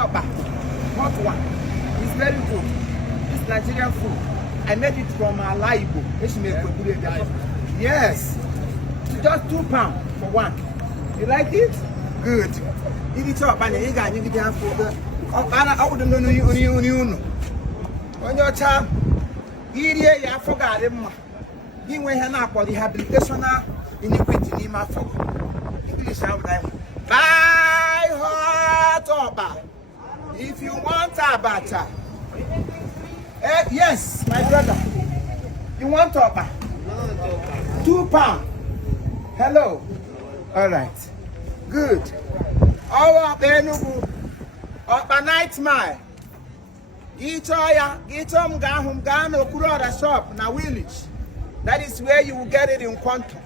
Oba, hot one. It's very good. It's Nigerian food. I made it from Igbo. Yes. It's just £2 for one. You like it? Good. If it's up and you got it for on your time, I forgot him. He went for the rehabilitational iniquity in my phone. English out there. Buy hot Oba. If you want a batter. Yes, my brother. You want Oba? £2. Hello. All right. Good. Our Benugu. Oba nightmare. Gano Kurora shop na village. That is where you will get it in quantum.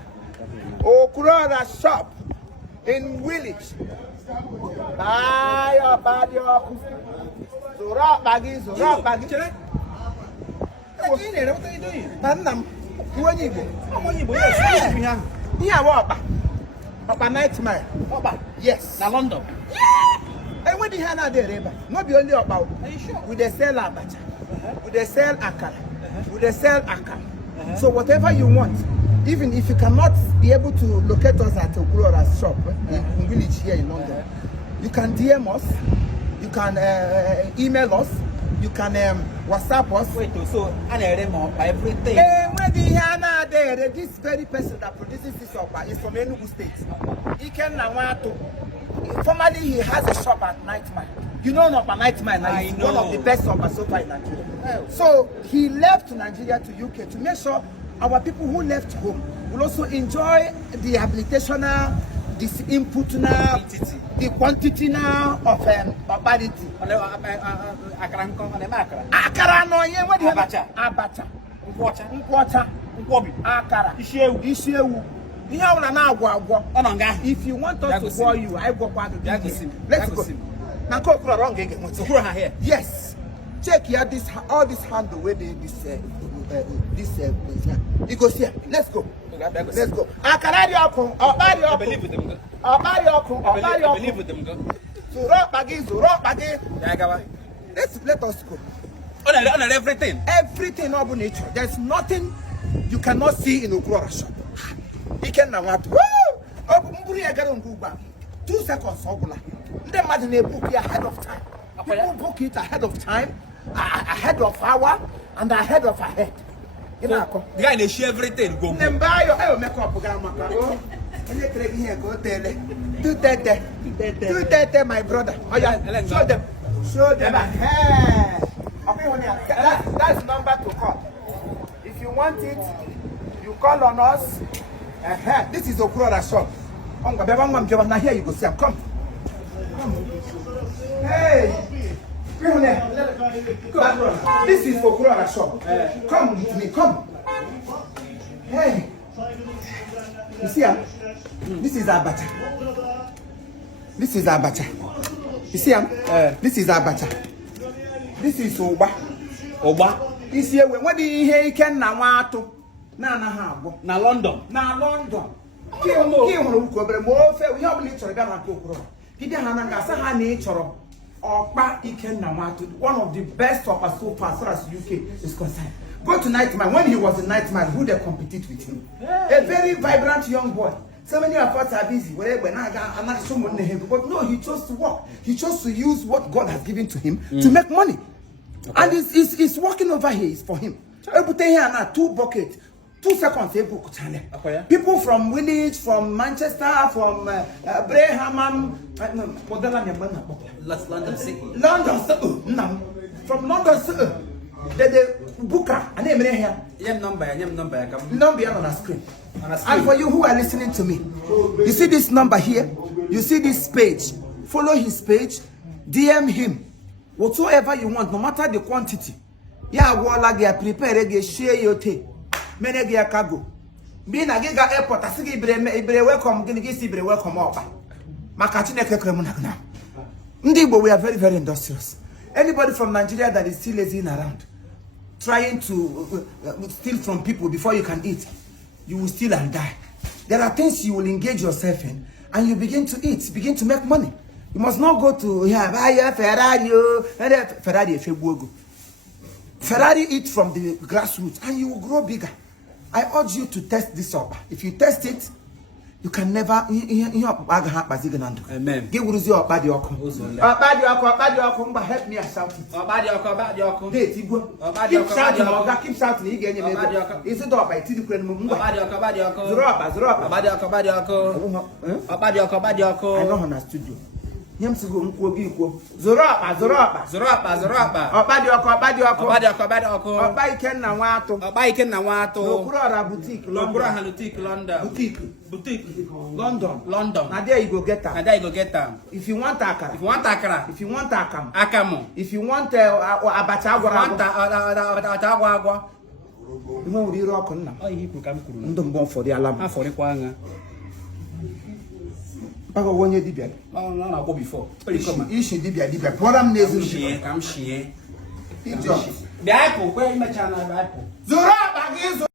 Oh, Kurora shop in village. Ayo, badi oku. Zora bagi. What are you doing? Nanam. You are Igbo. Here, Oba nightmare. Oba. Yes. Na London. And when the Hana there, not be only about. Are you sure? With the sell abacha, with the sell akara, with the sell akara. So whatever you want, even if you cannot be able to locate us at Okurora's shop in village here in London, you can DM us, you can email us, you can WhatsApp us. Wait, so I need more by everything. When the Hana there, this very person that produces this opera is from Enugu State. Ikenna Nwatu. Formerly, he has a shop at Nightmare. You know Oba Nightmare now. He's one of the best opera so far in Nigeria. So he left Nigeria to UK to make sure our people who left home will also enjoy the rehabilitational, this input now, the quantity now of barbarity. Akara no ye what abacha. Abacha. Nkwacha. Nkwobi. Akara. Ishewu. If you want us to bore you, I go back to let's go. Now go wrong again. Yes. Check here all this handle where this it goes here. Let's go. Let's go. I believe with them. I believe with them. So rock baggy. Let us go. On everything. Everything of nature. There's nothing you cannot see in Okurora shop. Ikenna Nwatu. 2 seconds. They imagine a book ahead of time. People book it ahead of time, ahead of hour, and ahead of ahead. You know, the guy they share everything. Go. Then buy your makeup program. And you take here, go tell it. Do that, my brother. Oh yeah, show them. That's number to call. If you want it, you call on us. This is Okurora shop. Now here you go, Sam. Come. Hey. This is Okurora shop. Come with me. Come. Hey. You see, this is abacha. This is abacha. You see, this is abacha. This is Oba. You see, when do you hear Ikenna Nwatu? Na London. We have one of the best of us so far as far as UK is concerned. Go to Nightmare. When he was in Nightmare, who they compete with him? A very vibrant young boy. So many of us are busy. But no, he chose to work. He chose to use what God has given to him to make money. Okay. And it's working over here. It's for him. Everything here now, 2 buckets. 2 seconds, people from village, from Manchester, from Breham, London City. From London City. The booker, a name here. Number on the screen. And for you who are listening to me, you see this number here, you see this page, follow his page, DM him, whatsoever you want, no matter the quantity. Yeah, prepare, share your tea. Menegya cargo. Being a giga airport, I think Ibre welcome, Ibre welcome up. Makachine Kekremuna. Ndibo, we are very, very industrious. Anybody from Nigeria that is still lazing around, trying to steal from people before you can eat, you will steal and die. There are things you will engage yourself in, and you begin to eat, begin to make money. You must not go to here, buy a Ferrari, and Ferrari if you go. Ferrari eat from the grassroots and you will grow bigger. I urge you to test this up. If you test it, you can never. Amen. Give us your body. Help me and shout it. Keep shouting, keep shouting. Is it up by I know on a studio. Yamsigo Mkogi. Zorapa. Ikenna Nwatu. Ikenna Nwatu. Boutique. Boutique. London. Now there you go get them. If you want akara. If you want akamu. If you want abacha agwa. You know we rock on now. Ndom bon for the alarm. For the kwanga. I go one year dibia. No, go before. Ishi dibia. Program nezu. Come share. Idiot. The apple, where you channel apple? Zoraba